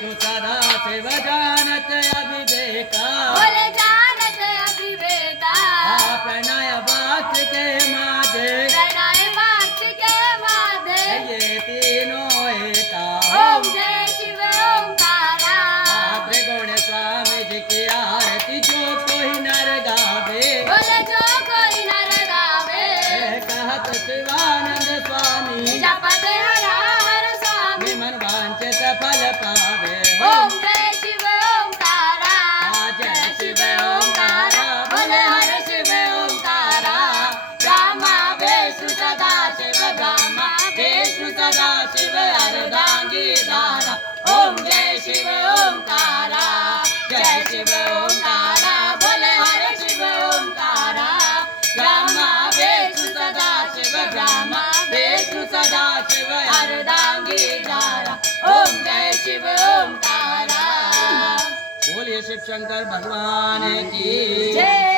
विष्णु सदा शिव जानत अभिवेका बोले जानत अभिवेका प्रणय वाक्य के माधे प्रणय वाक्य के माधे ये तीनों एका ओम जय शिव ओंकारा त्रिगुण स्वामी जी की आरती जो कोई नर गावे बोले जो कोई नर गावे कहत शिवानंद स्वामी जपत हर हर स्वामी मन वांछित फल पावे ओम जय शिव ओंकारा जय शिव ओंकारा बोले हर शिव ओंकारा ब्रह्मा विष्णु सदा शिव ब्रह्मा विष्णु सदा शिव अर्धांगी धारा ओम जय शिव ओंकारा जय शिव ओंकारा बोले हर शिव ओंकारा ब्रह्मा विष्णु सदा शिव ब्रह्मा विष्णु सदा शिव अर्धांगी धारा ओम जय शिव ओंकारा बोलिए शिव शंकर भगवान की जय।